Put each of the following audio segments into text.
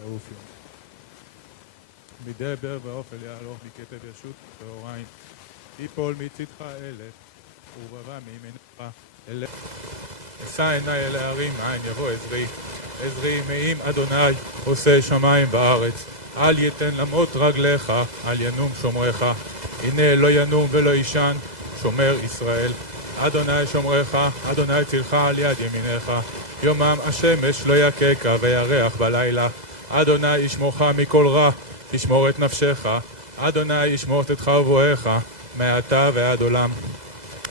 תעוף יום. מדבר ואופל יהלוך מכתב ישות צהריים, יפול מצדך אלף, ובבא מימינך אלף. אשא עיני אל ההרים, מאין יבוא עזרי. עזרי מעם אדוני, עושה שמיים וארץ. אל ייתן למות רגליך, אל ינום שומרך. הנה לא ינום ולא יישן, שומר ישראל. אדוני שומרך, אדוני צילך על יד ימינך. יומם השמש לא יככה וירח בלילה. אדוני ישמורך מכל רע, תשמור את נפשך. אדוני ישמור את חרבויך, מעתה ועד עולם.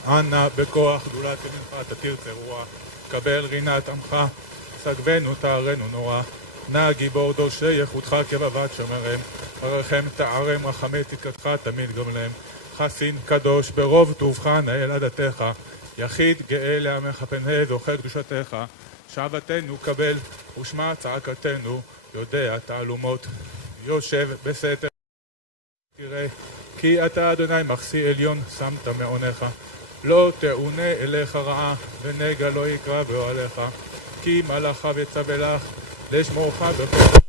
אנא בכוח גדולת ימינך תתיר צרורה. קבל רינת עמך, סגבנו תארנו נורא. נא גיבור דורשי יחודך כבבת שומרם. ערכם תערם רחמי צדקתך תמיד גומלם. חסין קדוש ברוב טובך נאל עדתך. יחיד גאה לעמך פנה זוכה קדושתך. שבתנו קבל ושמע צעקתנו, יודע תעלומות. יושב בסתר תראה, כי אתה אדוני מחסי עליון שמת מעונך. לא תעונה אליך רעה, ונגע לא יקרא באוהליך. כי מלאכיו יצווה לך, לשמורך בכל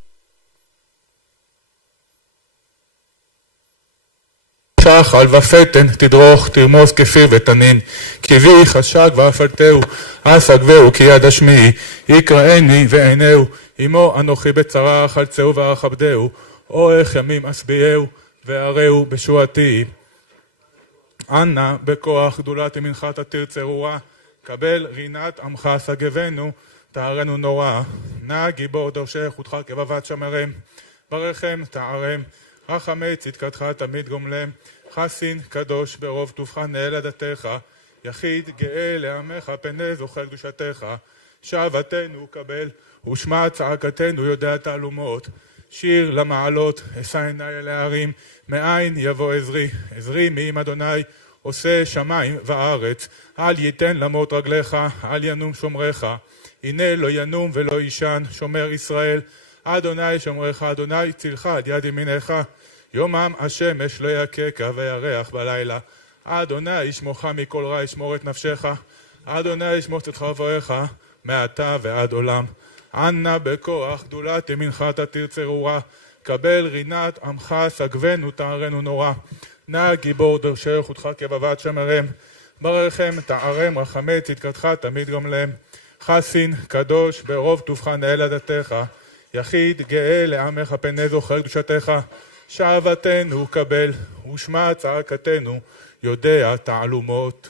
שחל ופתן תדרוך, תרמוס כפיר ותנין. כבי חשק ואפלתהו, אסגבהו כי יד השמיעי. יקראני ועינהו, עמו אנוכי בצרה חלצהו ואכבדהו. אורך ימים אשביעהו, והראהו בשועתי. אנא בכוח גדולת ימינך תתיר צרורה. קבל רינת עמך סגבנו, תארנו נורא. נא גיבור דורשי איכותך כבבת שמרם. ברכם תערם, רחמי צדקתך תמיד גומלם. חסין קדוש ברוב טובך נאל עדתך. יחיד גאה לעמך פנה זוכה קדושתך. שבתנו קבל ושמע צעקתנו יודע תעלומות. שיר למעלות, אשא עיני אל ההרים, מאין יבוא עזרי. עזרי מעם אדוני, עושה שמיים וארץ. אל ייתן למות רגליך, אל ינום שומרך. הנה לא ינום ולא יישן, שומר ישראל. אדוני שומרך, אדוני צילך עד יד ימינך. יומם השמש לא יככה וירח בלילה. אדוני ישמורך מכל רע, ישמור את נפשך. אדוני ישמור את חרבויך, מעתה ועד עולם. אנא בכוח גדולת ימינך תתיר צרורה. קבל רינת עמך סגבנו תארנו נורא. נא גיבור דורשי איכותך כבבת שמרם. ברכם תערם רחמי צדקתך תמיד גומלם. חסין קדוש ברוב טובך נאל עדתך. יחיד גאה לעמך פנה זוכר קדושתך. שבתנו קבל ושמע צעקתנו, יודע תעלומות.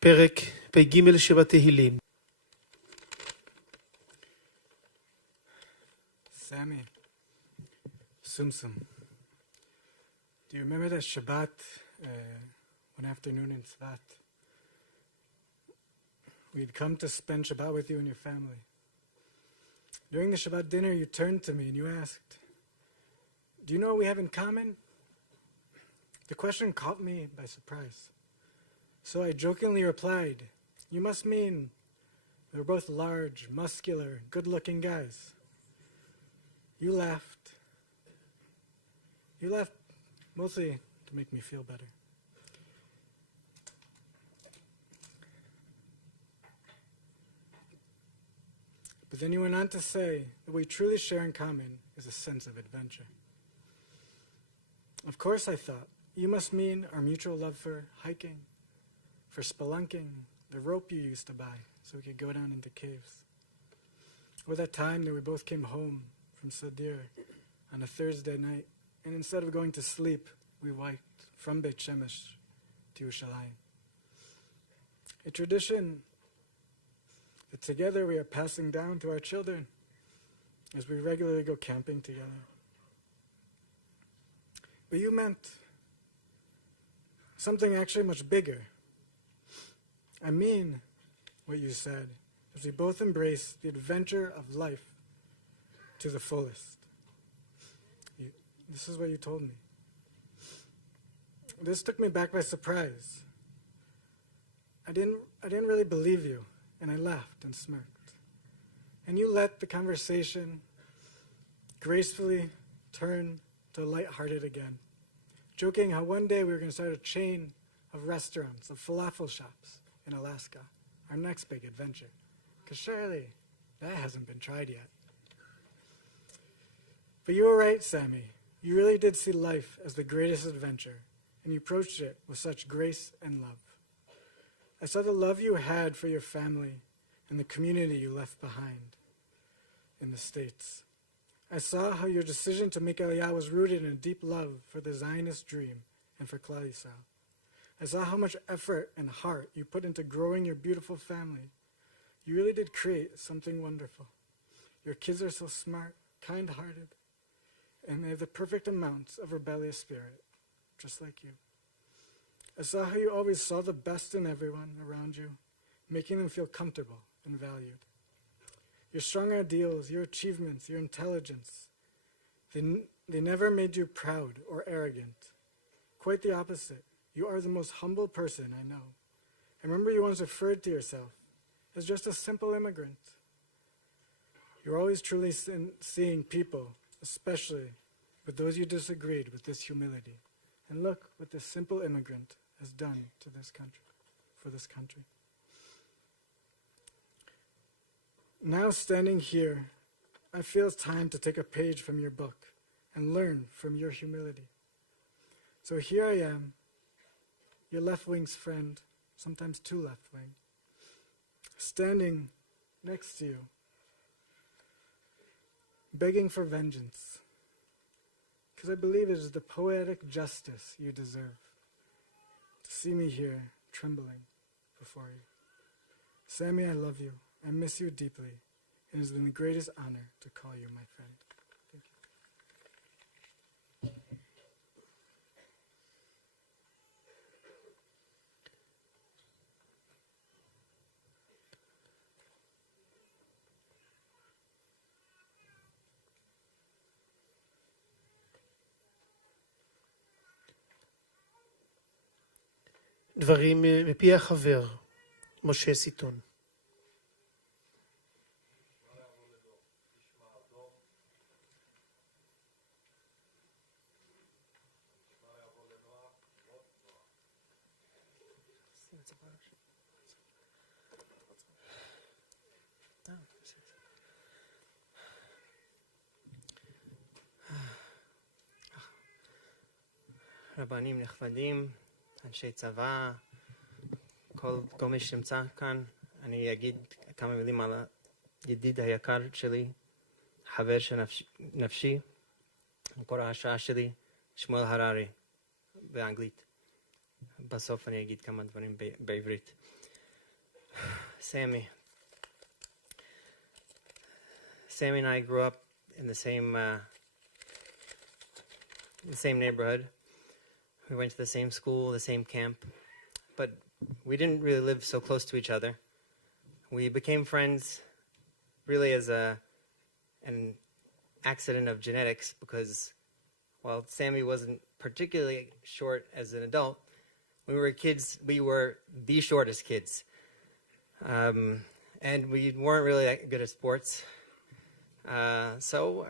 פרק פ"ג שבתהילים. Sammy, Soom-Soom, do you remember that Shabbat, one afternoon in Tzvat, we'd come to spend Shabbat with you and your family. During the Shabbat dinner, you turned to me and you asked, "Do you know what we have in common?" The question caught me by surprise. So I jokingly replied, "You must mean we're both large, muscular, good-looking guys." You laughed. You laughed mostly to make me feel better. But then you went on to say that what we truly share in common is a sense of adventure. Of course, I thought, you must mean our mutual love for hiking, for spelunking, the rope you used to buy so we could go down into caves. Or that time that we both came home from Sadir on a Thursday night, and instead of going to sleep, we hiked from Beit Shemesh to Yerushalayim. A tradition that together we are passing down to our children as we regularly go camping together. But you meant something actually much bigger. I mean what you said, as we both embrace the adventure of life to the fullest. This is what you told me. This took me back by surprise. I didn't really believe you, and I laughed and smirked. And you let the conversation gracefully turn to lighthearted again, joking how one day we were going to start a chain of restaurants, of falafel shops in Alaska, our next big adventure. Because surely that hasn't been tried yet. But you were right, Sammy. You really did see life as the greatest adventure, and you approached it with such grace and love. I saw the love you had for your family and the community you left behind in the States. I saw how your decision to make Aliyah was rooted in a deep love for the Zionist dream and for Klal Yisrael. I saw how much effort and heart you put into growing your beautiful family. You really did create something wonderful. Your kids are so smart, kind-hearted, and they have the perfect amounts of rebellious spirit, just like you. I saw how you always saw the best in everyone around you, making them feel comfortable and valued. Your strong ideals, your achievements, your intelligence, they never made you proud or arrogant. Quite the opposite. You are the most humble person I know. I remember you once referred to yourself as just a simple immigrant. You're always truly seeing people, especially with those you disagreed, with this humility. And look what this simple immigrant has done to this country, for this country. Now standing here, I feel it's time to take a page from your book and learn from your humility. So here I am, your left wing's friend, sometimes too left wing, standing next to you, begging for vengeance, because I believe it is the poetic justice you deserve to see me here trembling before you. Sammy, I love you. I miss you deeply, and it has been the greatest honor to call you my friend. Thank you. דברים מפי החבר, משה סיטון. רבנים נכבדים, אנשי צבא, כל מי שנמצא כאן, אני אגיד כמה מילים על הידיד היקר שלי, חבר של נפשי, מקור ההשראה שלי, שמואל הררי, באנגלית. בסוף אני אגיד כמה דברים בעברית. Sammy and I grew up in the same neighborhood. We went to the same school, the same camp, but we didn't really live so close to each other. We became friends really as an accident of genetics because while Sammy wasn't particularly short as an adult, when we were kids, we were the shortest kids. And we weren't really that good at sports. So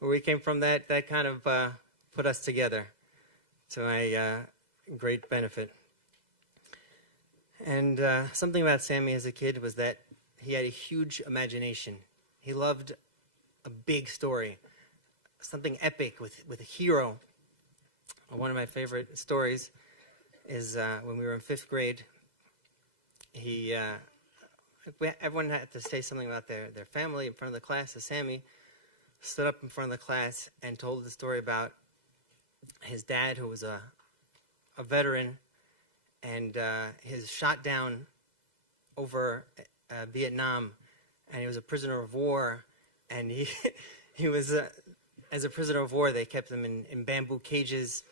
where we came from, that kind of put us together to my great benefit. And something about Sammy as a kid was that he had a huge imagination. He loved a big story, something epic with a hero. One of my favorite stories is when we were in 5th grade. Everyone had to say something about their family in front of the class. So Sammy stood up in front of the class and told the story about his dad, who was a veteran, and his shot down over Vietnam, and he was a prisoner of war, and he was as a prisoner of war, they kept him in bamboo cages,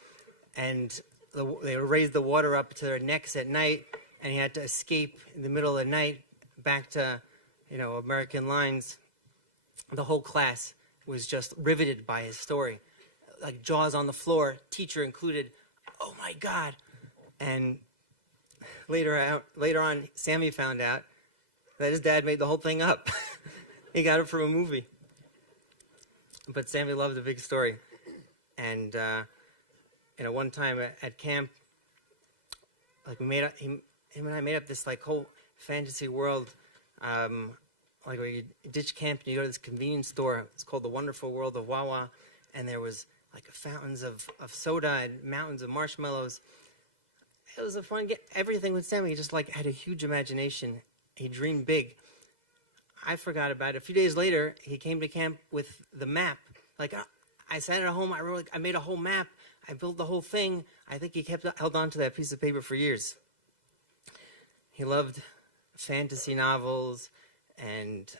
and they would raise the water up to their necks at night, and he had to escape in the middle of the night back to, American lines. The whole class was just riveted by his story, like jaws on the floor, teacher included. Oh my God! And later on, Sammy found out that his dad made the whole thing up. He got it from a movie. But Sammy loved a big story. And, one time at camp, like him and I made up this like whole fantasy world, like where you ditch camp and you go to this convenience store. It's called the Wonderful World of Wawa. And there was like fountains of soda and mountains of marshmallows. It was a fun everything with Sammy. He just like had a huge imagination. He dreamed big. I forgot about it. A few days later, he came to camp with the map. Like I sat at home. I made a whole map. I built the whole thing. I think he held on to that piece of paper for years. He loved fantasy novels and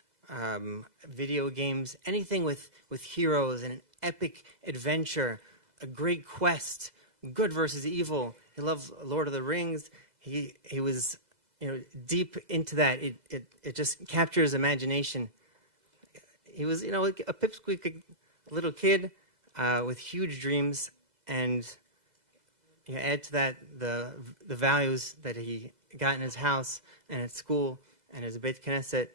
video games. Anything with heroes and an epic adventure, a great quest, good versus evil. He loved Lord of the Rings. He was deep into that. It just captures imagination. He was like a pipsqueak little kid with huge dreams, and add to that the values that he got in his house and at school and his Beit Knesset.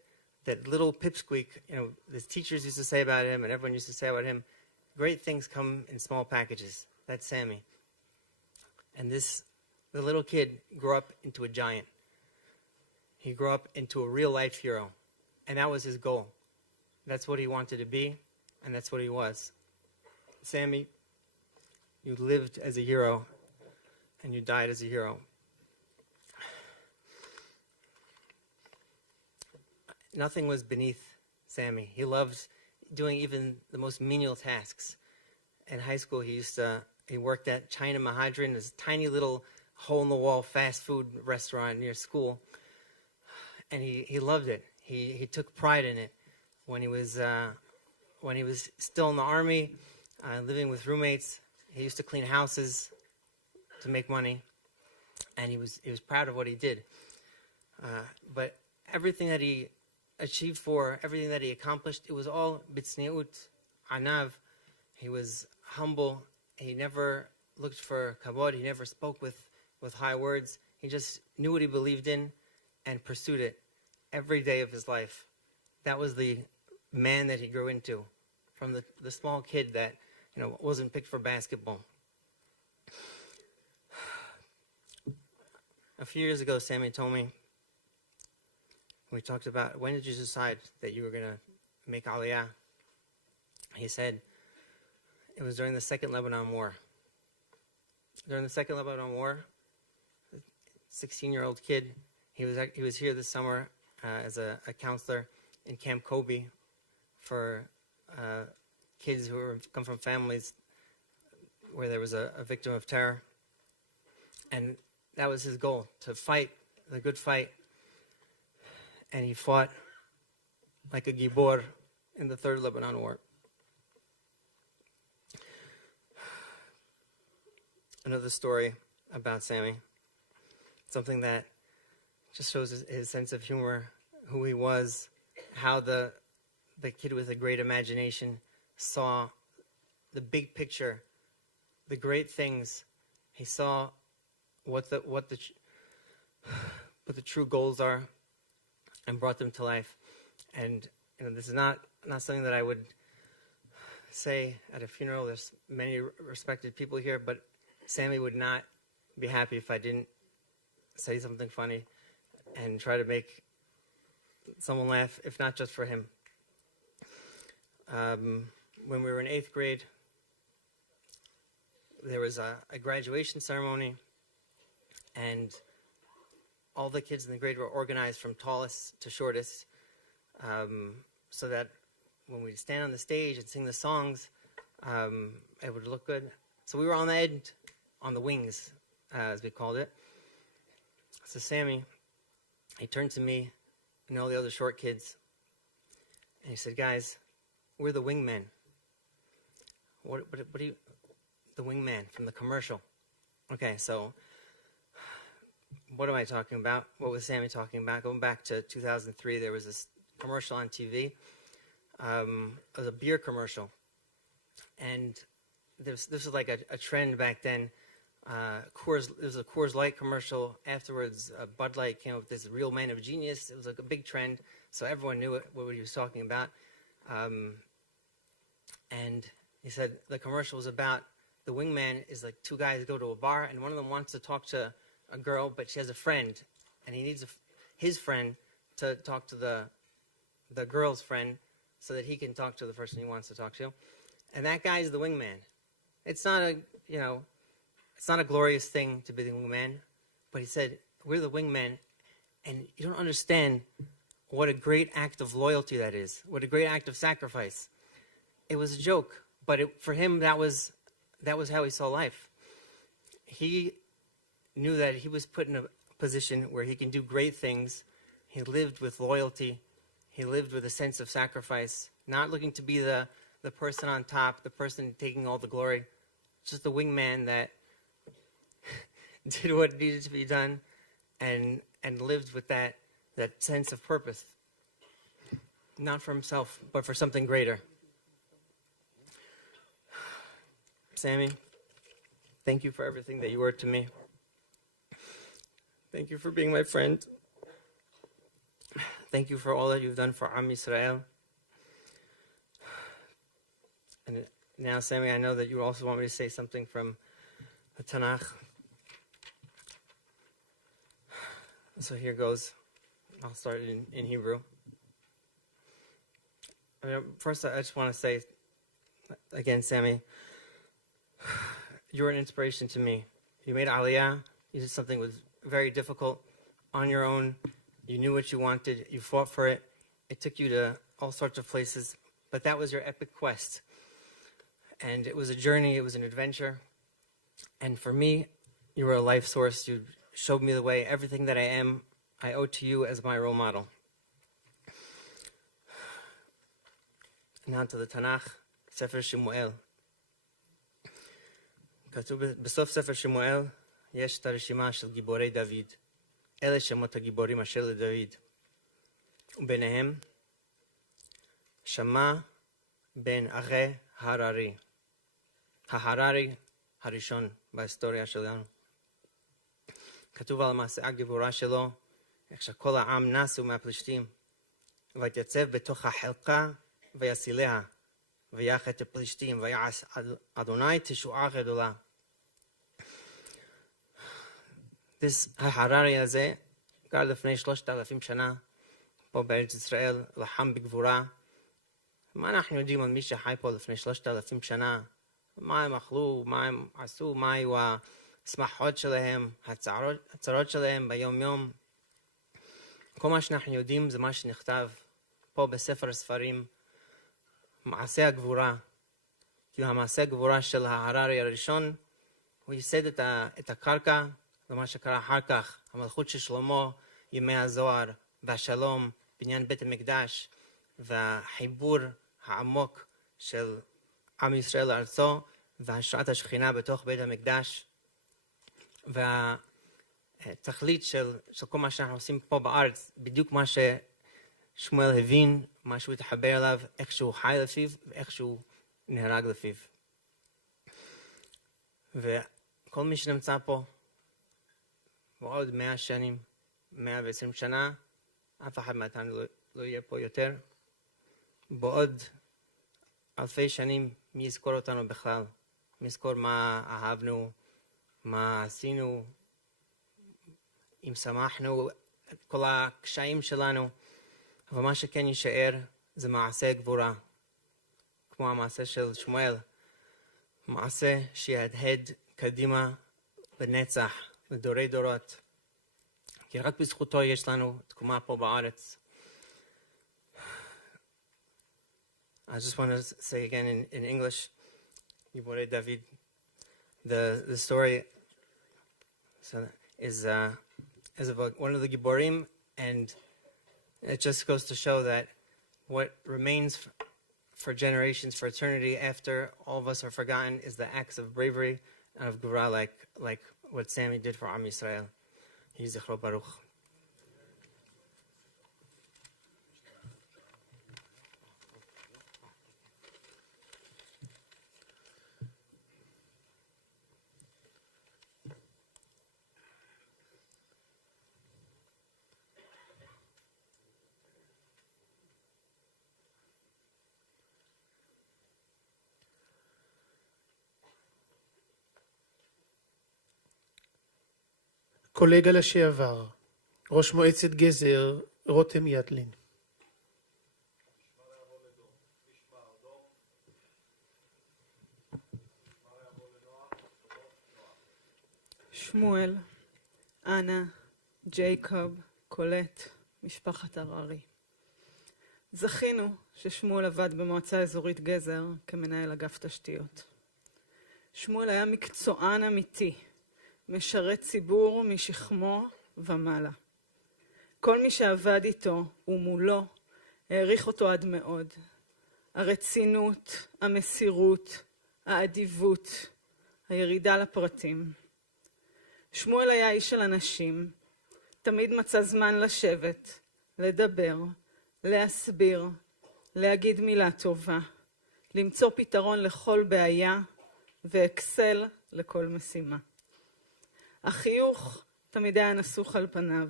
That little pipsqueak, the teachers used to say about him, and everyone used to say about him, great things come in small packages. That's Sammy. And the little kid grew up into a giant. He grew up into a real life hero. And that was his goal. That's what he wanted to be, and that's what he was. Sammy, you lived as a hero, and you died as a hero. Nothing was beneath Sammy. He loved doing even the most menial tasks. In high school, he worked at China Mahadran, this tiny little hole-in-the-wall fast food restaurant near school. And he loved it. He took pride in it. When he was still in the army, living with roommates, he used to clean houses to make money, and he was proud of what he did. But everything that he achieved everything that he accomplished, it was all bitsniut, anav. He was humble. He never looked for kabod. He never spoke with high words. He just knew what he believed in and pursued it every day of his life. That was the man that he grew into, from the small kid that wasn't picked for basketball. A few years ago, Sammy told me, we talked about, when did you decide that you were going to make Aliyah? He said, it was during the Second Lebanon War. During the Second Lebanon War, a 16-year-old kid, he was here this summer as a counselor in Camp Kobe for kids who come from families where there was a victim of terror. And that was his goal, to fight the good fight. And he fought like a Gibor in the Third Lebanon War. Another story about Sammy, something that just shows his sense of humor, who he was, how the kid with a great imagination saw the big picture, the great things. He saw what the true goals are, and brought them to life. And this is not something that I would say at a funeral. There's many respected people here, but Sammy would not be happy if I didn't say something funny and try to make someone laugh, if not just for him. When we were in 8th grade, there was a graduation ceremony, and all the kids in the grade were organized from tallest to shortest, so that when we stand on the stage and sing the songs, it would look good. So we were on the end, on the wings, as we called it. So Sammy, he turned to me and all the other short kids, and he said, "Guys, we're the wingmen." What do you, the wingman from the commercial? Okay, so what am I talking about? What was Sammy talking about? Going back to 2003, there was this commercial on TV. It was a beer commercial, and this was like a trend back then. There was a Coors Light commercial. Afterwards, Bud Light came up with this Real Man of Genius. It was like a big trend, so everyone knew what he was talking about. And he said the commercial was about the wingman is like two guys go to a bar, and one of them wants to talk to a girl, but she has a friend, and he needs his friend to talk to the girl's friend so that he can talk to the person he wants to talk to. And that guy is the wingman. It's not a glorious thing to be the wingman, but he said, we're the wingmen, and you don't understand what a great act of loyalty that is, what a great act of sacrifice. It was a joke, but for him, that was how he saw life. He knew that he was put in a position where he can do great things. He lived with loyalty. He lived with a sense of sacrifice, not looking to be the person on top, the person taking all the glory, just the wingman that did what needed to be done and lived with that sense of purpose, not for himself, but for something greater. Sammy, thank you for everything that you were to me. Thank you for being my friend. Thank you for all that you've done for Am Yisrael. And now, Sammy, I know that you also want me to say something from the Tanakh. So here goes. I'll start in Hebrew. First, I just want to say, again, Sammy, you were an inspiration to me. You made Aliyah. You did something that was very difficult on your own. You knew what you wanted. You fought for it. It took you to all sorts of places. But that was your epic quest. And it was a journey. It was an adventure. And for me, you were a life source. You showed me the way. Everything that I am, I owe to you as my role model. Now to the Tanakh, Sefer Shemuel. כתוב בסוף ספר שמואל, יש את הרשימה של גיבורי דוד. אלה שמות הגיבורים אשר לדוד. וביניהם, שמע בן אחי הררי. ההררי הראשון בהיסטוריה שלנו. כתוב על מעשה הגבורה שלו, איך שכל העם נסו מהפלישתים, והתייצב בתוך החלקה ויסיליה. ויחד את הפלישתים, ויעש אדוני תשועה גדולה. ההררי הזה גר לפני 3,000 שנה, פה בארץ ישראל, לחם בגבורה. מה אנחנו יודעים על מי שחי פה לפני 3,000 שנה? מה הם אכלו, מה הם עשו, מה היו השמחות שלהם, הצרות שלהם ביום יום. כל מה שאנחנו יודעים זה מה שנכתב פה בספר הספרים, מעשה הגבורה. כי המעשה הגבורה של ההררי הראשון, הוא ייסד את הקרקע, ומה שקרה אחר כך, המלכות של שלמה, ימי הזוהר, והשלום, בניין בית המקדש, והחיבור העמוק של עם ישראל לארצו, והשראת השכינה בתוך בית המקדש, התכלית של כל מה שאנחנו עושים פה בארץ, בדיוק מה ששמואל הבין, מה שהוא התחבר אליו, איך שהוא חי לפיו ואיך שהוא נהרג לפיו. וכל מי שנמצא פה, בעוד 100 שנים, 120 שנה, אף אחד מאיתנו לא יהיה פה יותר. בעוד אלפי שנים, מי יזכור אותנו בכלל? מי יזכור מה אהבנו, מה עשינו, אם שמחנו, כל הקשיים שלנו. אבל מה שכן יישאר זה מעשה גבורה, כמו המעשה של שמואל. מעשה שיהדהד קדימה לנצח, לדורי דורות. כי רק בזכותו יש לנו תקומה פה בארץ. I just want to say again in English, Gibore David, the story is about one of the Giborim, and it just goes to show that what remains for generations, for eternity, after all of us are forgotten, is the acts of bravery and of gvura, like what Sammy did for Am Yisrael. Yeh zichro baruch. קולגה לשעבר, ראש מועצת גזר, רותם ידלין. שמואל, אנה, ג'ייקוב, קולט, משפחת הררי. זכינו ששמואל עבד במועצה אזורית גזר כמנהל אגף תשתיות. שמואל היה מקצוען אמיתי, משרת ציבור משכמו ומעלה. כל מי שעבד איתו ומולו העריך אותו עד מאוד. הרצינות, המסירות, האדיבות, הירידה לפרטים. שמואל היה איש של אנשים, תמיד מצא זמן לשבת, לדבר, להסביר, להגיד מילה טובה, למצוא פתרון לכל בעיה ואקסל לכל משימה. החיוך תמיד היה נסוך על פניו,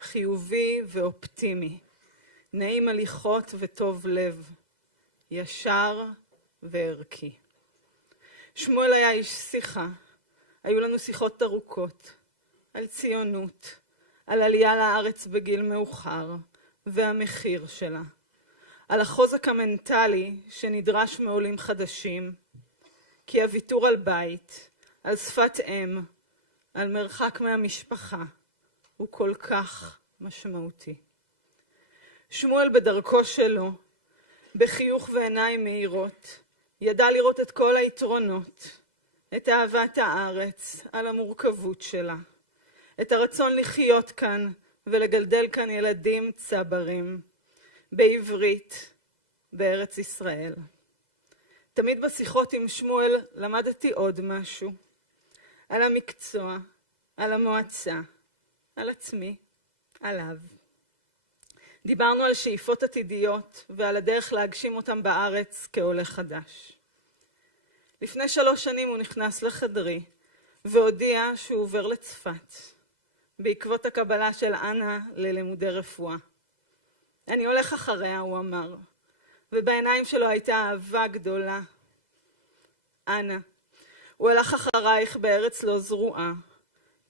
חיובי ואופטימי, נעים הליכות וטוב לב, ישר וערכי. שמואל היה איש שיחה, היו לנו שיחות ארוכות, על ציונות, על עלייה לארץ בגיל מאוחר והמחיר שלה, על החוזק המנטלי שנדרש מעולים חדשים, כי הוויתור על בית, על שפת אם, על מרחק מהמשפחה, הוא כל כך משמעותי. שמואל בדרכו שלו, בחיוך ועיניים מהירות, ידע לראות את כל היתרונות, את אהבת הארץ על המורכבות שלה, את הרצון לחיות כאן ולגלדל כאן ילדים צברים, בעברית, בארץ ישראל. תמיד בשיחות עם שמואל למדתי עוד משהו, על המקצוע, על המועצה, על עצמי, עליו. דיברנו על שאיפות עתידיות ועל הדרך להגשים אותם בארץ כעולה חדש. לפני 3 שנים הוא נכנס לחדרי והודיע שהוא עובר לצפת, בעקבות הקבלה של אנה ללימודי רפואה. אני הולך אחריה, הוא אמר, ובעיניים שלו הייתה אהבה גדולה. אנה, הוא הלך אחרייך בארץ לא זרועה,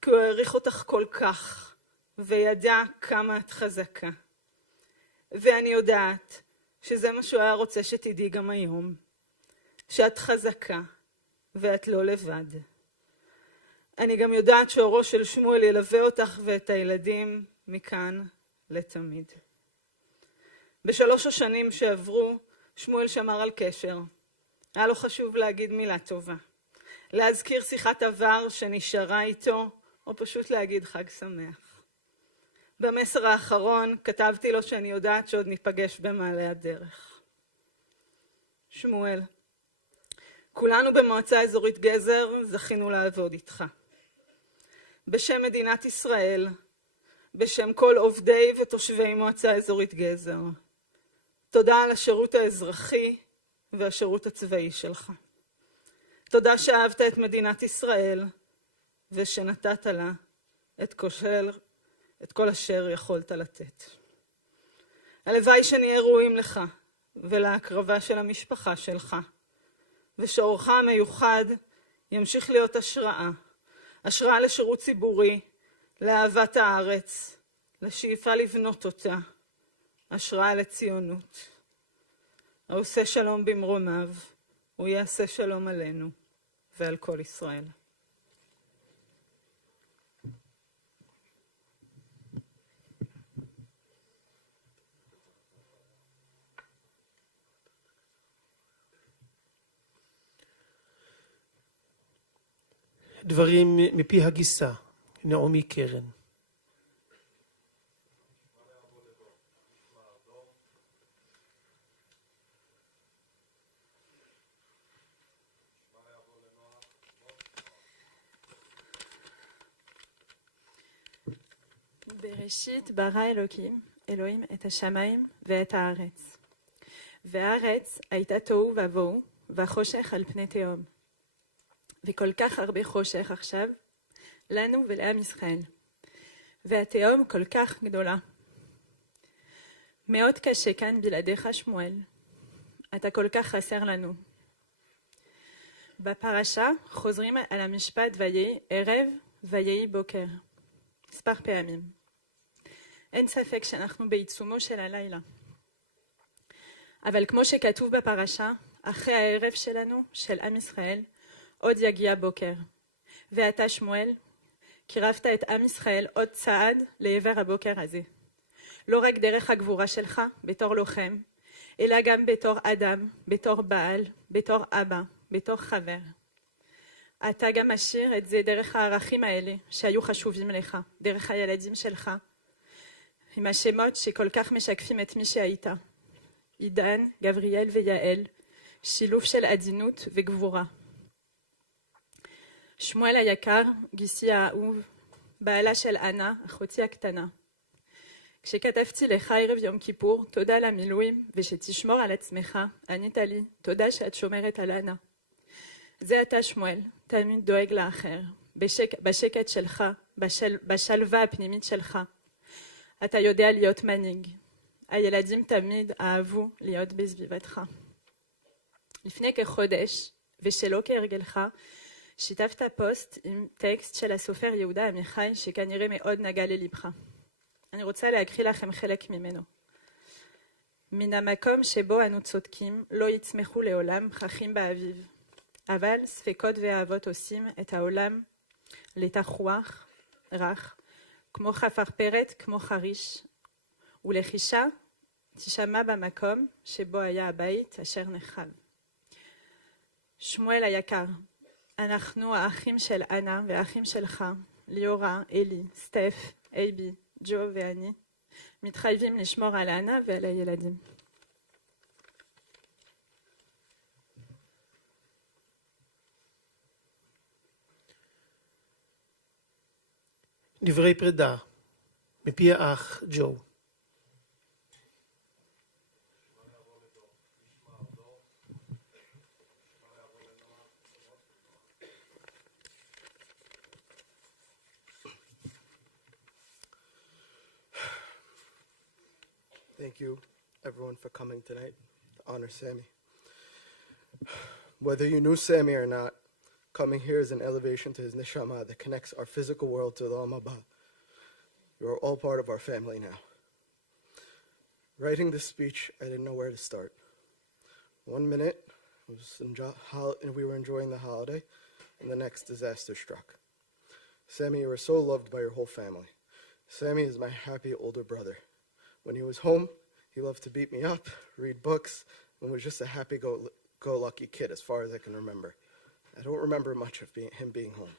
כי הוא העריך אותך כל כך, וידע כמה את חזקה. ואני יודעת שזה מה שהוא היה רוצה שתדעי גם היום, שאת חזקה ואת לא לבד. אני גם יודעת שאורו של שמואל ילווה אותך ואת הילדים מכאן לתמיד. ב3 השנים שעברו, שמואל שמר על קשר. היה לו חשוב להגיד מילה טובה, להזכיר שיחת עבר שנשארה איתו, או פשוט להגיד חג שמח. במסר האחרון כתבתי לו שאני יודעת שעוד ניפגש במעלה הדרך. שמואל, כולנו במועצה אזורית גזר זכינו לעבוד איתך. בשם מדינת ישראל, בשם כל עובדי ותושבי מועצה אזורית גזר. תודה על השירות האזרחי והשירות הצבאי שלך. תודה שאהבת את מדינת ישראל ושנתת לה את כל אשר יכולת לתת. הלוואי שנהיה ראויים לך ולהקרבה של המשפחה שלך, ושאורך המיוחד ימשיך להיות השראה, השראה לשירות ציבורי, לאהבת הארץ, לשאיפה לבנות אותה, השראה לציונות. העושה שלום במרומיו, הוא יעשה שלום עלינו ועל כל ישראל. דברים מפי הגיסה, נעמי קרן. בראשית ברא אלוהים את השמיים ואת הארץ. והארץ הייתה תוהו ובוהו וחושך על פני תהום. וכל כך הרבה חושך עכשיו לנו ולעם ישראל. והתהום כל כך גדולה. מאוד קשה כאן בלעדיך שמואל. אתה כל כך חסר לנו. בפרשה חוזרים על המשפט ויהי ערב ויהי בוקר. מספר פעמים. אין ספק שאנחנו בעיצומו של הלילה. אבל כמו שכתוב בפרשה, אחרי הערב שלנו, של עם ישראל, עוד יגיע בוקר. ואתה שמואל, קירבת את עם ישראל עוד צעד לעבר הבוקר הזה. לא רק דרך הגבורה שלך בתור לוחם, אלא גם בתור אדם, בתור בעל, בתור אבא, בתור חבר. אתה גם משאיר את זה דרך הערכים האלה שהיו חשובים לך, דרך הילדים שלך, עם השמות שכל כך משקפים את מי שהיית. עידן, גבריאל ויעל, שילוב של עדינות וגבורה. שמואל היקר, גיסי האהוב, בעלה של אנה, אחותי הקטנה. כשכתבתי לך ערב יום כיפור, תודה למילואים ושתשמור על עצמך, ענית לי, תודה שאת שומרת על אנה. זה אתה שמואל, תמיד דואג לאחר, בשקט שלך, בשלווה הפנימית שלך. אתה יודע להיות מנהיג. הילדים תמיד אהבו להיות בסביבתך. לפני כחודש, ושלא כהרגלך, שיתפת פוסט עם טקסט של הסופר יהודה עמיחי שכנראה מאוד נגע ללבך. אני רוצה להקריא לכם חלק ממנו. מן המקום שבו אנו צודקים לא יצמחו לעולם פרחים באביב, אבל ספקות ואהבות עושים את העולם לתחרוח רך, כמו חפרפרת, כמו חריש, ולחישה תשמע במקום שבו היה הבית אשר נחב. שמואל היקר, אנחנו האחים של אנה והאחים שלך, ליאורה, אלי, סטף, אייבי, ג'ו ואני, מתחייבים לשמור על אנה ועל הילדים. דברי פרידה מפי האח ג'ו. Thank you, everyone, for coming tonight to honor Sammy. Whether you knew Sammy or not, coming here is an elevation to his neshama that connects our physical world to the Olam Haba. You are all part of our family now. Writing this speech, I didn't know where to start. 1 minute, we were enjoying the holiday, and the next disaster struck. Sammy, you were so loved by your whole family. Sammy is my happy older brother. When he was home, he loved to beat me up, read books, and was just a happy-go-lucky kid as far as I can remember. I don't remember much of him being home.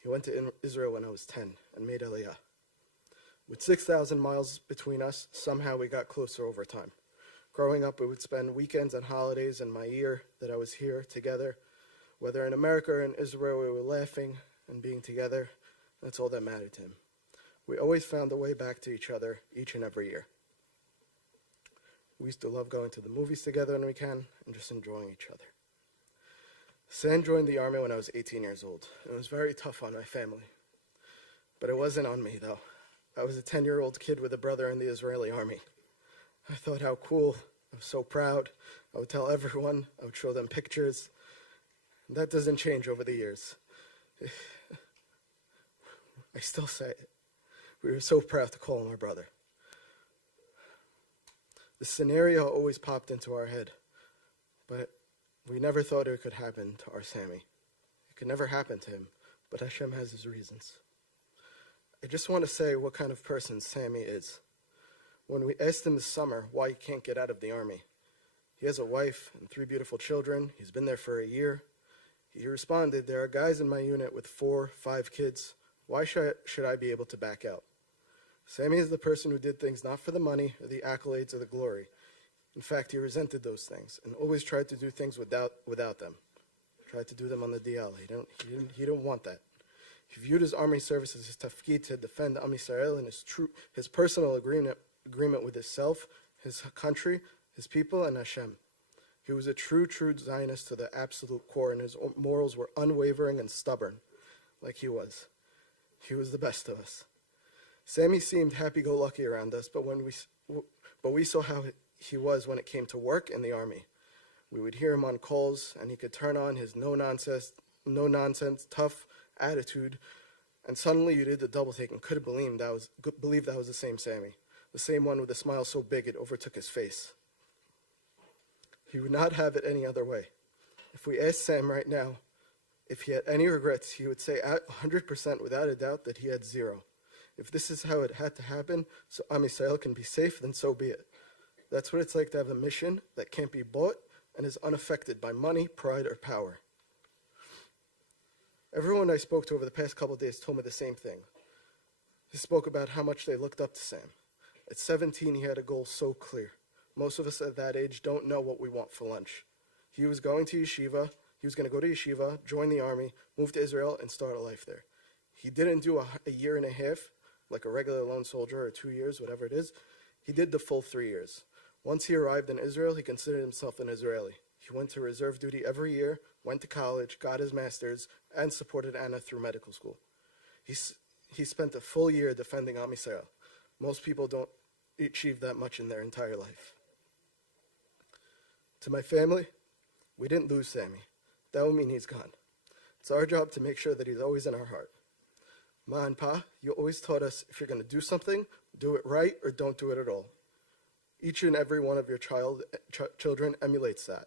He went to Israel when I was 10 and made Aliyah. With 6,000 miles between us, somehow we got closer over time. Growing up, we would spend weekends and holidays in my year that I was here together. Whether in America or in Israel, we were laughing and being together. That's all that mattered to him. We always found a way back to each other each and every year. We used to love going to the movies together when we can and just enjoying each other. Sam joined the army when I was 18 years old. It was very tough on my family. But it wasn't on me, though. I was a 10-year-old kid with a brother in the Israeli army. I thought how cool. I was so proud. I would tell everyone. I would show them pictures. And that doesn't change over the years. I still say it. We were so proud to call him our brother. The scenario always popped into our head, but we never thought it could happen to our Sammy. It could never happen to him, but Hashem has his reasons. I just want to say what kind of person Sammy is. When we asked him this summer why he can't get out of the army, he has a wife and 3 beautiful children. He's been there for a year. He responded, there are guys in my unit with 4, 5 kids. Why should I be able to back out? Sammy is the person who did things not for the money or the accolades or the glory. In fact, he resented those things and always tried to do things without them. Tried to do them on the DL. He didn't want that. He viewed his army service as his tafkid to defend Am Yisrael and his personal agreement with himself, his country, his people, and Hashem. He was a true Zionist to the absolute core, and his morals were unwavering and stubborn, like he was. He was the best of us. Sammy seemed happy-go-lucky around us, but we saw how he was when it came to work in the army. We would hear him on calls, and he could turn on his no-nonsense, tough attitude, and suddenly you did the double-take and couldn't believe that was the same Sammy, the same one with a smile so big it overtook his face. He would not have it any other way. If we asked Sam right now if he had any regrets, he would say 100% without a doubt that he had 0. If this is how it had to happen so Am Yisrael can be safe, then so be it. That's what it's like to have a mission that can't be bought and is unaffected by money, pride, or power. Everyone I spoke to over the past couple of days told me the same thing. They spoke about how much they looked up to Sam. At 17, he had a goal so clear. Most of us at that age don't know what we want for lunch. He was going to yeshiva. He was going to go to yeshiva, join the army, move to Israel, and start a life there. He didn't do a year and a half, like a regular lone soldier, or 2 years, whatever it is. He did the full 3 years. Once he arrived in Israel, he considered himself an Israeli. He went to reserve duty every year, went to college, got his master's, and supported Anna through medical school. He spent a full year defending Am Yisrael. Most people don't achieve that much in their entire life. To my family, we didn't lose Sammy. That would mean he's gone. It's our job to make sure that he's always in our heart. Ma and Pa, you always taught us if you're going to do something, do it right or don't do it at all. Each and every one of your children emulates that.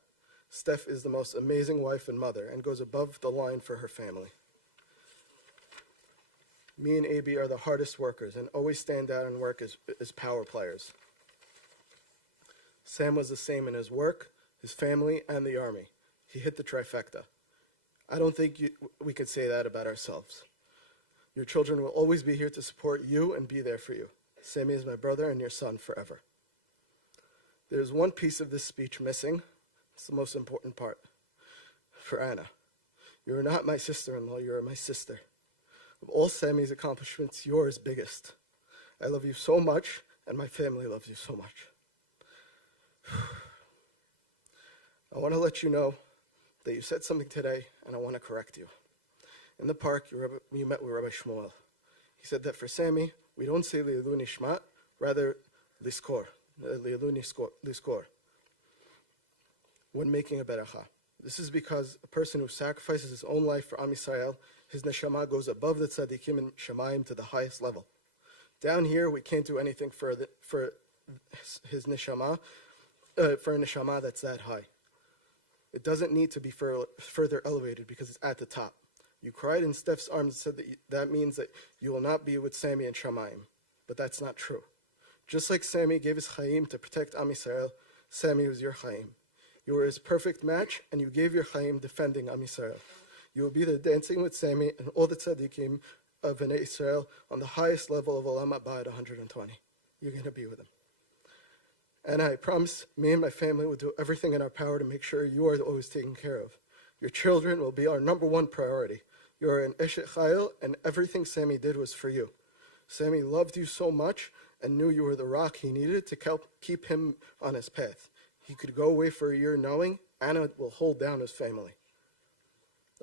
Steph is the most amazing wife and mother and goes above the line for her family. Me and AB are the hardest workers and always stand out and work as power players. Sam was the same in his work, his family, and the army. He hit the trifecta. I don't think we could say that about ourselves. Your children will always be here to support you and be there for you. Sammy is my brother and your son forever. There's one piece of this speech missing. It's the most important part. For Anna. You are not my sister-in-law, you are my sister. Of all Sammy's accomplishments, yours biggest. I love you so much, and my family loves you so much. I want to let you know that you said something today, and I want to correct you. In the park, you met with Rabbi Shmuel. He said that for Sammy, we don't say Li'elu Nishmat, rather Liskor, when making a beracha. This is because a person who sacrifices his own life for Am Yisrael, his neshama goes above the tzaddikim and shamayim to the highest level. Down here, we can't do anything for his neshama, for a neshama that's that high. It doesn't need to be further elevated because it's at the top. You cried in Steph's arms and said that means that you will not be with Sammy and shamayim, but that's not true. Just like Sammy gave his chayim to protect Am Yisrael, Sammy was your chayim. You were his perfect match, and you gave your chayim defending Am Yisrael. You will be there dancing with Sammy and all the tzaddikim of Bnei Israel on the highest level of Olam Haba at 120. You're going to be with him. And I promise me and my family will do everything in our power to make sure you are always taken care of. Your children will be our number one priority. You're an Eshet Chayil, and everything Sammy did was for you. Sammy loved you so much and knew you were the rock he needed to keep him on his path. He could go away for a year knowing Anna will hold down his family.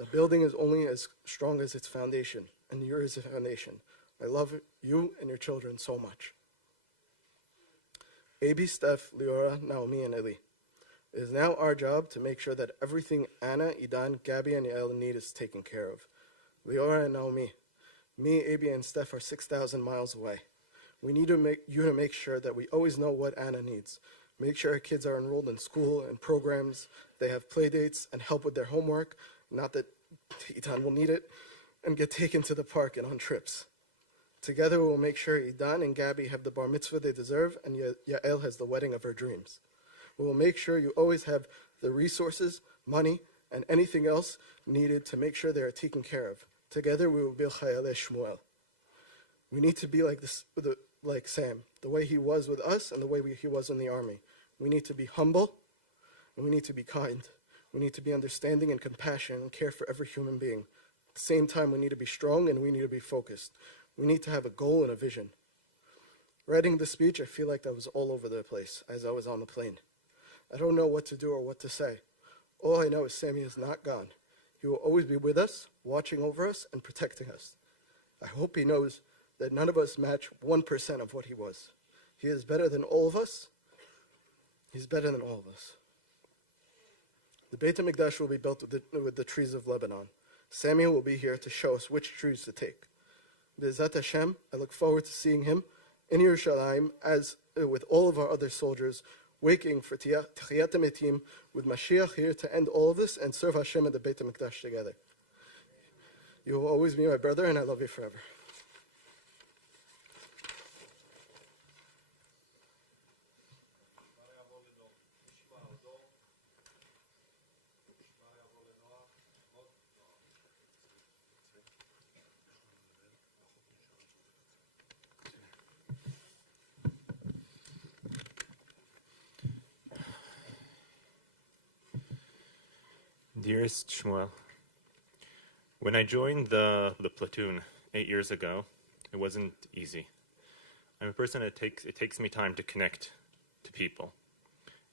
A building is only as strong as its foundation, and yours is a foundation. I love you and your children so much. Abi, Steph, Leora, Naomi, and Eli. It is now our job to make sure that everything Anna, Idan, Gabby, and Yael need is taken care of. Leora and Naomi, me, Abi, and Steph are 6,000 miles away. We need to make sure that we always know what Anna needs. Make sure our kids are enrolled in school and programs, they have play dates and help with their homework, not that Idan will need it, and get taken to the park and on trips. Together we will make sure Idan and Gabby have the bar mitzvah they deserve and Yael has the wedding of her dreams. We will make sure you always have the resources, money, and anything else needed to make sure they are taken care of. Together we will be Chayalei Shmuel. We need to be like Sam, the way he was with us and the way he was in the army. We need to be humble, and we need to be kind. We need to be understanding and compassionate and care for every human being. At the same time, we need to be strong and we need to be focused. We need to have a goal and a vision. Writing the speech, I feel like I was all over the place as I was on the plane. I don't know what to do or what to say. All I know is Sammy is not gone. He will always be with us, watching over us, and protecting us. I hope he knows that none of us match 1% of what he was. He is better than all of us. He's better than all of us. The Beit HaMikdash will be built with the trees of Lebanon. Samuel will be here to show us which trees to take. B'ezrat Hashem, I look forward to seeing him in Yerushalayim as with all of our other soldiers, waking for Tchiyat HaMetim with Mashiach here to end all of this and serve Hashem at the Beit HaMikdash together. You will always be my brother and I love you forever. Dearest Shmuel, when I joined the platoon 8 years ago, it wasn't easy. I'm a person that it takes me time to connect to people.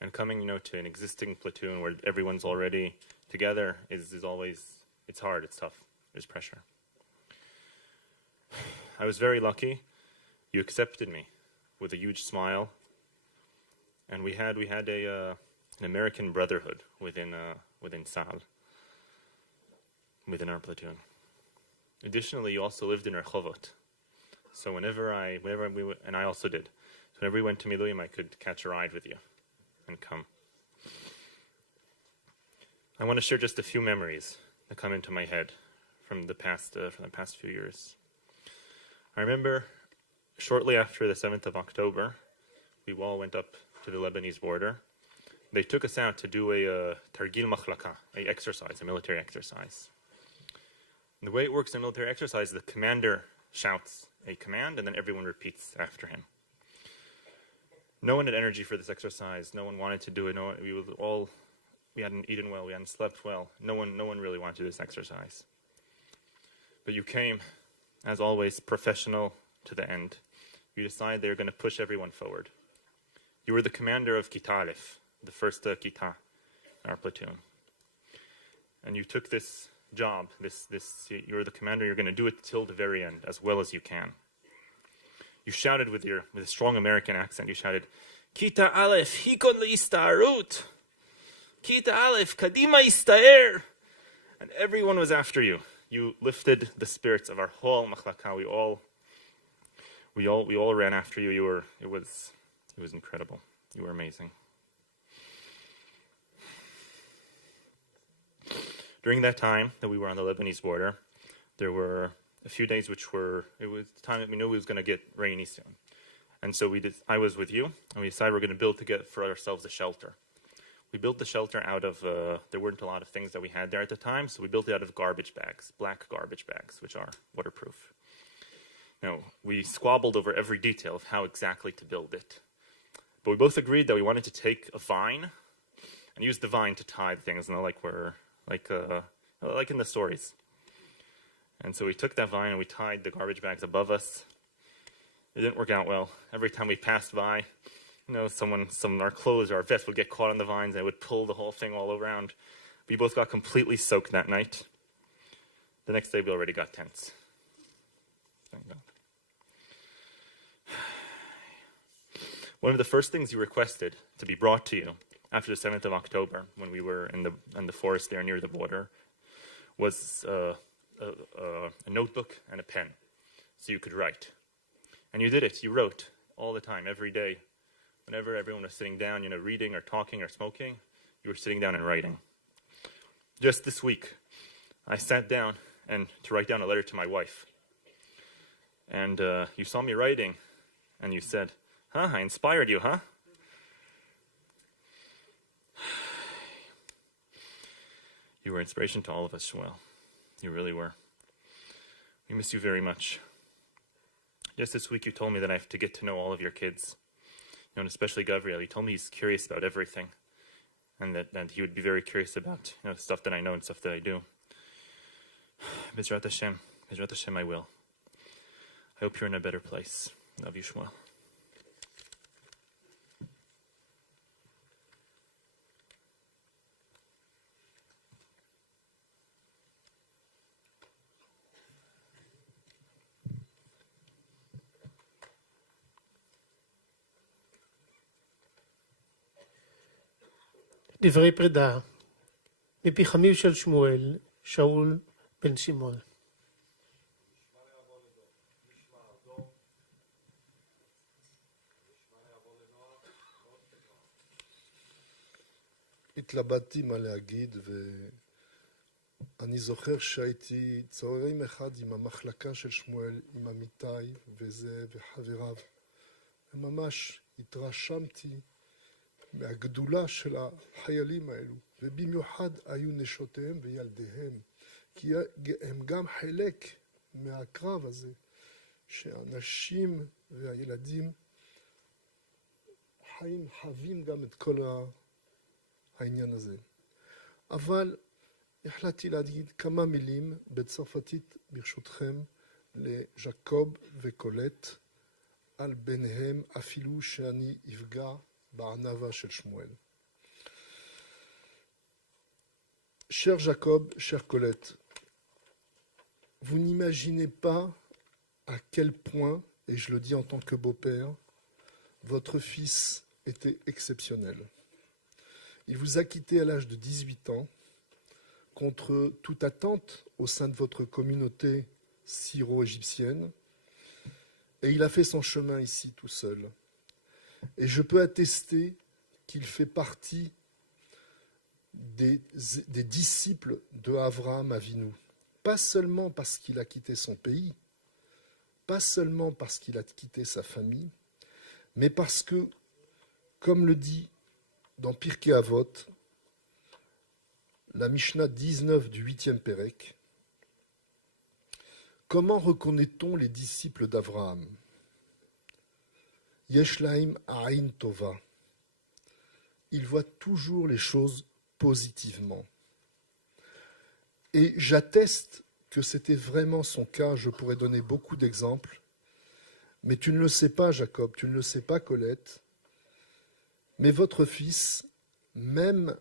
And coming, to an existing platoon where everyone's already together is always, it's hard, it's tough, there's pressure. I was very lucky. You accepted me with a huge smile. And we had an American brotherhood within Tzahal, within our platoon. Additionally, you also lived in Rehovot. So whenever I also did. So whenever we went to Miluim, I could catch a ride with you and come. I want to share just a few memories that come into my head from the past few years. I remember shortly after the 7th of October, we all went up to the Lebanese border. They took us out to do a targil machlaka, a military exercise. And the way it works in a military exercise, the commander shouts a command, and then everyone repeats after him. No one had energy for this exercise. No one wanted to do it. We hadn't eaten well. We hadn't slept well. No one really wanted to do this exercise. But you came, as always, professional to the end. You decided they were going to push everyone forward. You were the commander of Kita Aleph, the first Kita in our platoon. And you took this job, you're the commander, you're going to do it till the very end, as well as you can. You shouted with a strong American accent, you shouted, Kita Aleph, hikon leistarut! Kita Aleph, kadima istaer! And everyone was after you. You lifted the spirits of our whole machlaka. We all ran after you. It was incredible. You were amazing. During that time that we were on the Lebanese border, there were a few days it was time that we knew it was going to get rainy soon. And so I was with you, and we decided we're going to build for ourselves a shelter. We built the shelter out of, there weren't a lot of things that we had there at the time, so we built it out of garbage bags, black garbage bags, which are waterproof. Now, we squabbled over every detail of how exactly to build it. But we both agreed that we wanted to take a vine and use the vine to tie things, like in the stories. And so we took that vine and we tied the garbage bags above us. It didn't work out well. Every time we passed by, some of our clothes or our vests would get caught on the vines and it would pull the whole thing all around. We both got completely soaked that night. The next day we already got tents. Thank God. One of the first things you requested to be brought to you after the 7th of October, when we were in the forest there near the border, was a notebook and a pen, so you could write. And you did it. You wrote all the time, every day. Whenever everyone was sitting down, reading or talking or smoking, you were sitting down and writing. Just this week, I sat down to write down a letter to my wife. And you saw me writing, and you said, I inspired you, huh? You were inspiration to all of us, Shmuel. You really were. We miss you very much. Just this week you told me that I have to get to know all of your kids. And especially Gabriel. He told me he's curious about everything. And that he would be very curious about stuff that I know and stuff that I do. Bezrat Hashem, I will. I hope you're in a better place. Love you, Shmuel. דברי פרידה מפי חמיו של שמואל, שאול בן שמעון. התלבטתי מה להגיד, ואני זוכר שהייתי צהריים אחד עם המחלקה של שמואל, עם עמיתי וזה וחבריו, וממש התרשמתי מהגדולה של החיילים האלו, ובמיוחד היו נשותיהם וילדיהם, כי הם גם חלק מהקרב הזה, שהאנשים והילדים חווים גם את כל העניין הזה. אבל החלטתי להגיד כמה מילים בצרפתית ברשותכם לז'קוב וקולט, על ביניהם אפילו שאני אפגע בענווה של שמואל. Cher Jacob, cher Colette, vous n'imaginez pas à quel point, et je le dis en tant que beau-père, votre fils était exceptionnel. Il vous a quitté à l'âge de 18 ans, contre toute attente au sein de votre communauté syro-égyptienne, et il a fait son chemin ici tout seul. Et je peux attester qu'il fait partie des disciples de Avraham Avinu. Pas seulement parce qu'il a quitté son pays, pas seulement parce qu'il a quitté sa famille, mais parce que, comme le dit dans Pirkei Avot, la Mishnah 19 du 8e Pérec, comment reconnaît-on les disciples d'Avraham? Yeshlaim Aïn Tova. Il voit toujours les choses positivement. Et j'atteste que c'était vraiment son cas. Je pourrais donner beaucoup d'exemples. Mais tu ne le sais pas, Jacob, tu ne le sais pas, Colette. Mais votre fils, même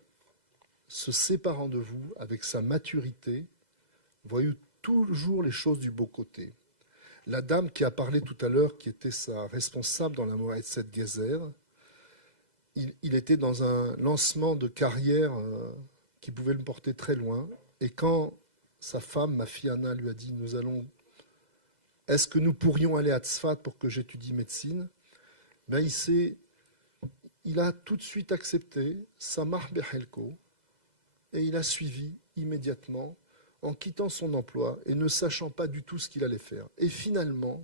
se séparant de vous avec sa maturité, voyait toujours les choses du beau côté. La dame qui a parlé tout à l'heure, qui était sa responsable dans la Moatzet Gezer, il était dans un lancement de carrière qui pouvait le porter très loin. Et quand sa femme, ma fille Anna, lui a dit « Est-ce que nous pourrions aller à Tzfat pour que j'étudie médecine ?» Ben, il a tout de suite accepté Samah Behelko et il a suivi immédiatement en quittant son emploi et ne sachant pas du tout ce qu'il allait faire. Et finalement,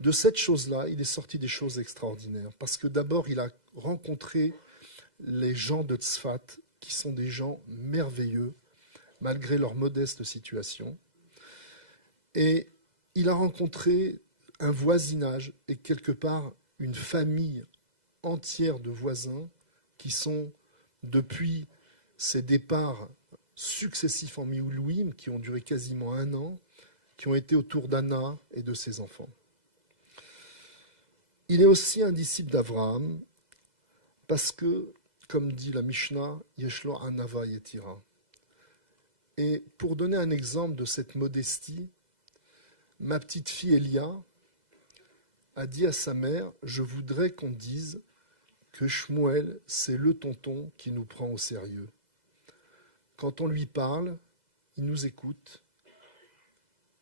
de cette chose-là, il est sorti des choses extraordinaires. Parce que d'abord, il a rencontré les gens de Tzfat, qui sont des gens merveilleux, malgré leur modeste situation. Et il a rencontré un voisinage et quelque part une famille entière de voisins qui sont, depuis ses départs successifs en Mioulouim, qui ont duré quasiment 1 an, qui ont été autour d'Anna et de ses enfants. Il est aussi un disciple d'Abraham parce que, comme dit la Mishnah, Yeshlo Anava Yetira. Et pour donner un exemple de cette modestie, ma petite fille Elia a dit à sa mère, je voudrais qu'on dise que Shmuel, c'est le tonton qui nous prend au sérieux. Quand on lui parle, il nous écoute,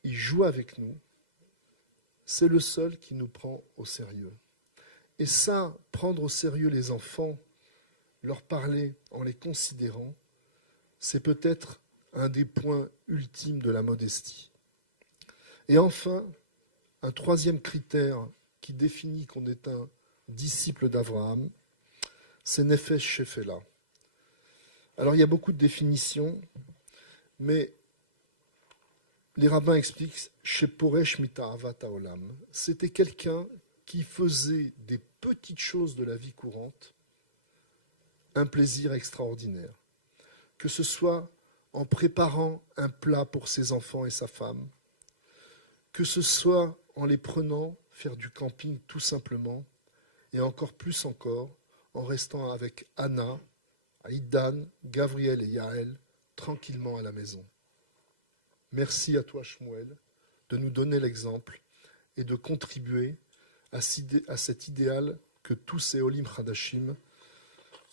il joue avec nous, c'est le seul qui nous prend au sérieux. Et ça, prendre au sérieux les enfants, leur parler en les considérant, c'est peut-être un des points ultimes de la modestie. Et enfin, un troisième critère qui définit qu'on est un disciple d'Abraham, c'est Nefesh Shefela. Alors il y a beaucoup de définitions, mais les rabbins expliquent Sheporesh mita'avat haolam. C'était quelqu'un qui faisait des petites choses de la vie courante un plaisir extraordinaire. Que ce soit en préparant un plat pour ses enfants et sa femme, que ce soit en les prenant faire du camping tout simplement, et encore plus encore en restant avec Anna, Aidan, Gabriel et Yaël tranquillement à la maison. Merci à toi, Shmuel, de nous donner l'exemple et de contribuer à cet idéal que tous ces Olim Hadashim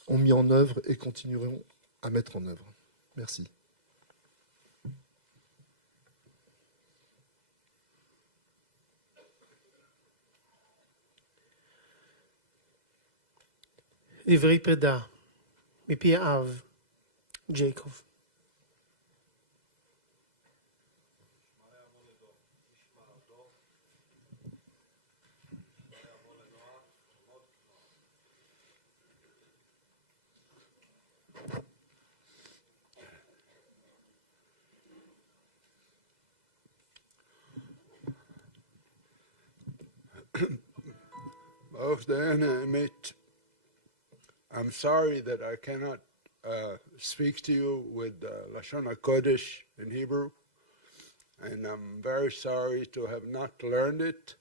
ont mis en œuvre et continueront à mettre en œuvre. Merci. דברי פרידה מפי האב, ג'ייקוב. Baruch Diana Amit, I'm sorry that I cannot speak to you with Lashon HaKodesh in Hebrew, and I'm very sorry to have not learned it,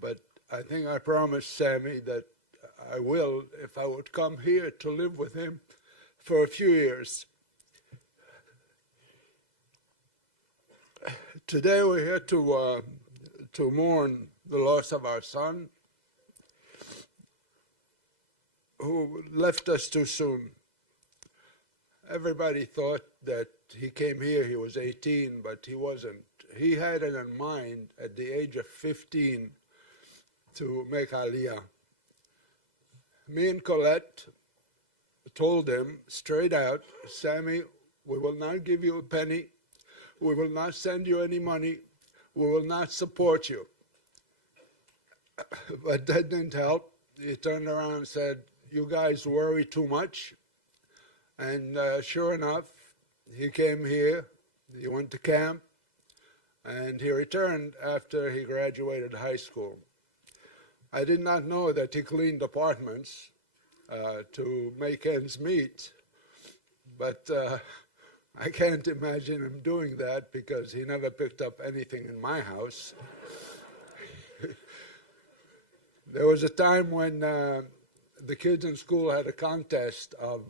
but I think I promised Sammy that I will if I would come here to live with him for a few years. Today we're here to mourn the loss of our son, who left us too soon. Everybody thought that he came here, he was 18, but he wasn't. He had it in mind at the age of 15 to make Aliyah. Me and Colette told him straight out, Sammy, we will not give you a penny, we will not send you any money, we will not support you. But that didn't help. He turned around and said, you guys worry too much. And sure enough, he came here, he went to camp, and he returned after he graduated high school. I did not know that he cleaned apartments to make ends meet, but I can't imagine him doing that because he never picked up anything in my house. There was a time when the kids in school had a contest of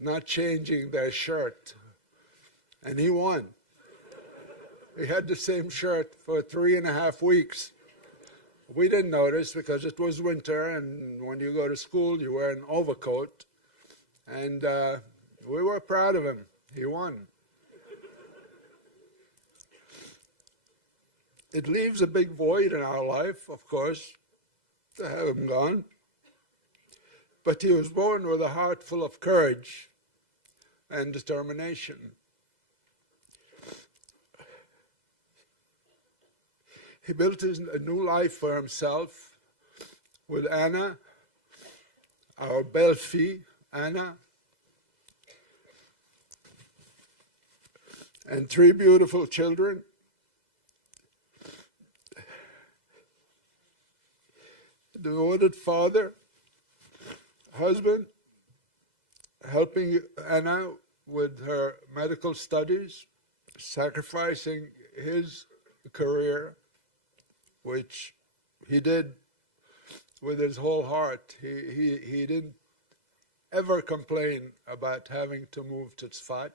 not changing their shirt, and he won. He had the same shirt for 3.5 weeks. We didn't notice because it was winter, and when you go to school, you wear an overcoat, and we were proud of him. He won. It leaves a big void in our life, of course, to have him gone. But he was born with a heart full of courage and determination. He built a new life for himself with Anna, our belle-fille, Anna, and 3 beautiful children. Devoted father, husband, helping Anna with her medical studies, sacrificing his career, which he did with his whole heart. He didn't ever complain about having to move to Tzfat.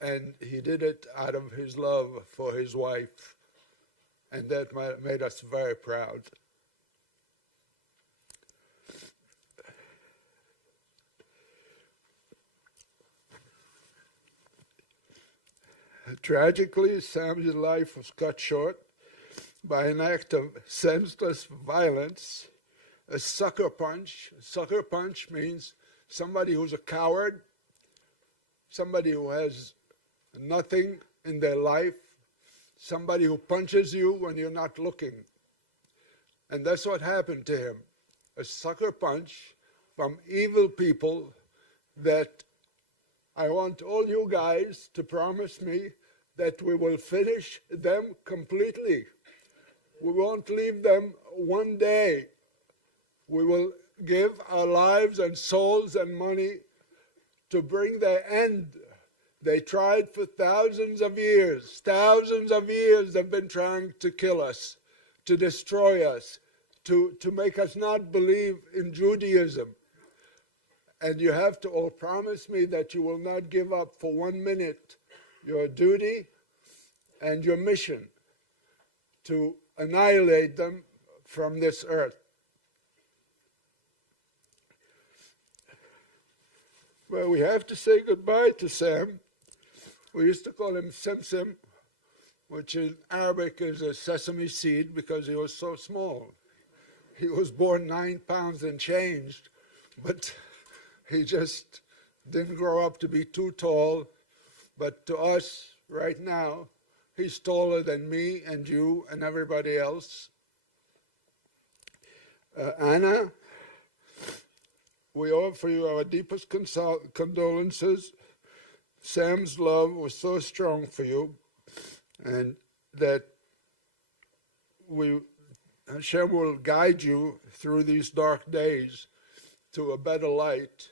And he did it out of his love for his wife. And that made us very proud. Tragically, Sam's life was cut short by an act of senseless violence, a sucker punch. A sucker punch means somebody who's a coward, somebody who has nothing in their life, somebody who punches you when you're not looking. And that's what happened to him. A sucker punch from evil people that I want all you guys to promise me that we will finish them completely. We won't leave them one day. We will give our lives and souls and money to bring their end. They tried for thousands of years they've been trying to kill us, to destroy us, to make us not believe in Judaism. And you have to all promise me that you will not give up for 1 minute your duty and your mission to annihilate them from this earth. Well, we have to say goodbye to Sam. We used to call him Soom-Soom, which in Arabic is a sesame seed because he was so small. He was born 9 pounds and changed, but he just didn't grow up to be too tall. But to us, right now, he's taller than me and you and everybody else. Anna, we offer you our deepest condolences. Sam's love was so strong for you, and that Hashem will guide you through these dark days to a better light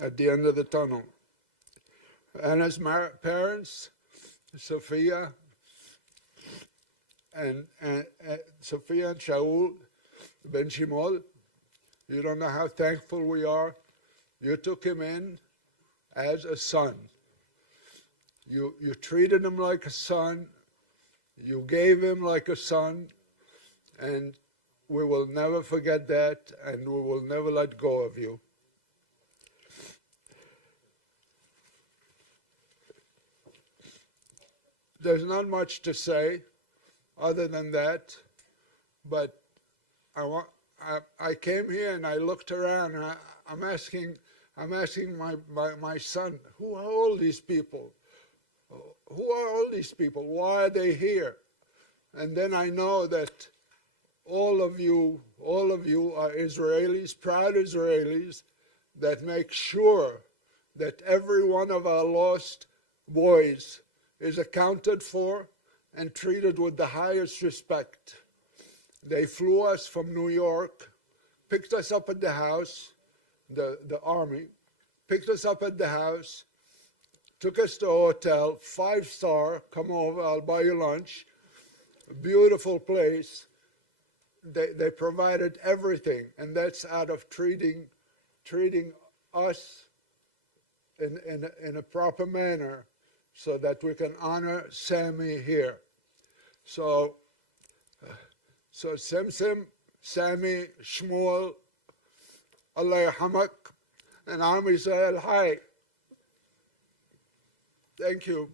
at the end of the tunnel. Anna's parents, Sophia and Shaul ben Shimol, you don't know how thankful we are. You took him in as a son. You treated him like a son. You gave him like a son. And we will never forget that, and we will never let go of you. There's not much to say other than that, but I came here and I looked around and I'm asking my son, who are all these people? Who are all these people? Why are they here? And then I know that all of you are Israelis, proud Israelis, that make sure that every one of our lost boys is accounted for and treated with the highest respect. They flew us from New York, picked us up at the house, the army, picked us up at the house, took us to a hotel, 5-star, come over, I'll buy you lunch, a beautiful place. They provided everything, and that's out of treating us in a proper manner so that we can honor Sammy here. So Soom-Soom, Sammy, Shmuel, Allah Yarhamak, and Am Yisrael, hi. Thank you.